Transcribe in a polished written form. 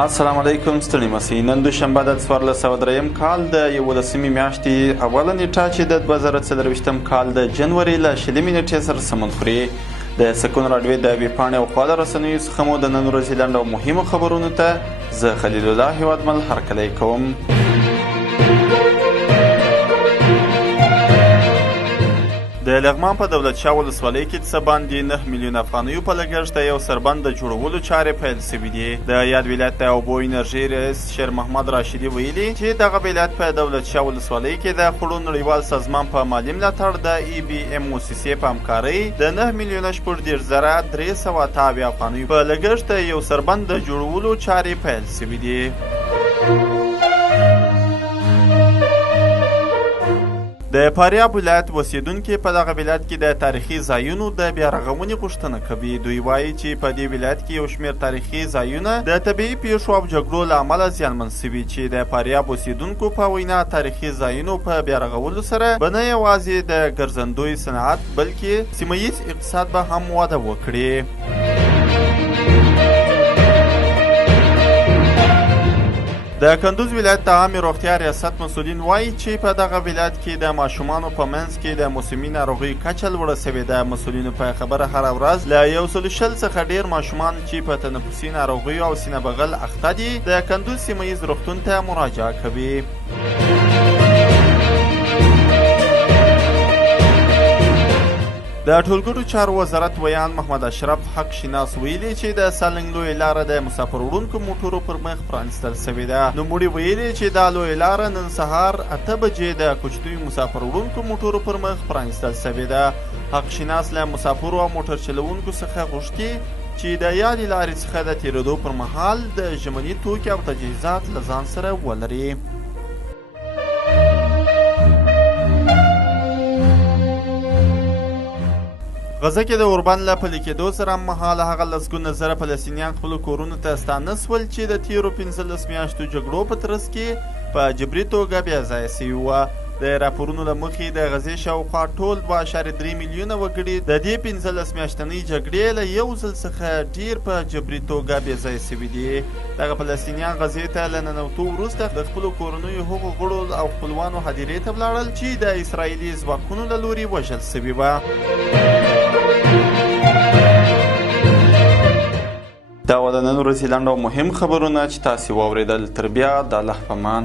السلام علیکم ستړي مسئ نن دوشنبه د 1403 کال د 11مې میاشتې اوله نیټه چې د 2024 کال د جنوري له 20 نیټې سره سمون خوري د سکون راډیو د ویبپاڼې او خواله رسنیو څخه مو د نن ورځې لنډ او مهمو خبرونو ته زه خلیل الله هیوادمل هرکلی کوم. د لغمان په دولت شاه ولسوالۍ کې څه باندې 9 میلیون افغانیو په لګښت د یو سربند د جوړولو چارې پیل شوي دي. د یاد ولایت د اوبو انرژي رئیس شیر محمد راشدي ویلي چې دغه ولایت په دولت شاه ولسوالۍ کې د خړو نړیوال سازمان په مالي ملاتړ د EBM موسسې په همکارۍ د 9 میلیونه 380,380 افغانیو په لګښت د یو سربند د جوړولو چارې پیل شوي دي. د فاریاب ولایت اوسیدونکي په دغه ولایت کې د تاریخي ځایونو د بیا رغونې غوښتنه کوي. دوی وایي چې په دې ولایت کې یو شمېر تاریخي ځایونه د طبیعي پیښو او جګړو له امله زیانمن شوي چې د فاریاب اوسیدونکو په وینا تاریخي ځایونو په بیا رغولو سره به نه یوازې د ګرځندوی صنعت بلکې سیمه ییز اقتصاد به هم وده وکړي. د کندوز ولایت د عامې روغتیا ریاست مسؤلین وایي چې په دغه ولایت کې د ماشومانو په منځ کې د موسمي ناروغیو کچه لوړه سوې ده. مسؤلینو په خبره هره ورځ له 120 څخه ډیر ماشومان چې په تنفسي ناروغیو او سینه بغل اخته دي د کندوز سیمه ییز روغتون ته مراجعه کوي. د ټولګټو چارو وزارت ویان محمد اشرف حق شناس ویلي چې د سالنګ لویه لاره د مسافر وړونکو موټرو پر مخ پرانیستل شوې ده. نوموړي ویلي چې دا لویه لاره نن سهار 8 بجې د کوچنیو مسافر وړونکو موټرو پر مخ پرانیستل شوې ده. حق شناس له مسافرو او موټر چلوونکو څخه غوښتي چې د یادې لارې څخه د تېرېدو پر مهال د ژمني توکي او تجهیزات له ځان سره ولري. غزه کې د اوربند له پلي کېدو سره هممهاله هغه لسګونه زره فلسطینیان خپلو کورونو ته ستانه شول چې د تېرو 15 میاشتو جګړو په ترڅ کې په جبري توګه بیا ځای شوي وه. د راپورونو له مخې د غزې شاوخوا ټول 2.3 میلیونه وګړي د دې 15 میاشتنۍ جګړې له یو ځل څخه ډیر په جبري توګه بیا ځای شوي دي. دغه فلسطینیان غزې ته له ننوتو وروسته د خپلو کورنیو هغو غړو او خپلوانو هدیرې ته ولاړل چې د اسرائیلي ځواکونو له لوري وژل شوي وه. دا و د نن ورځې لنډ او مهم خبرونه چې تاسې واورېدل. تر بیا د الله په امان.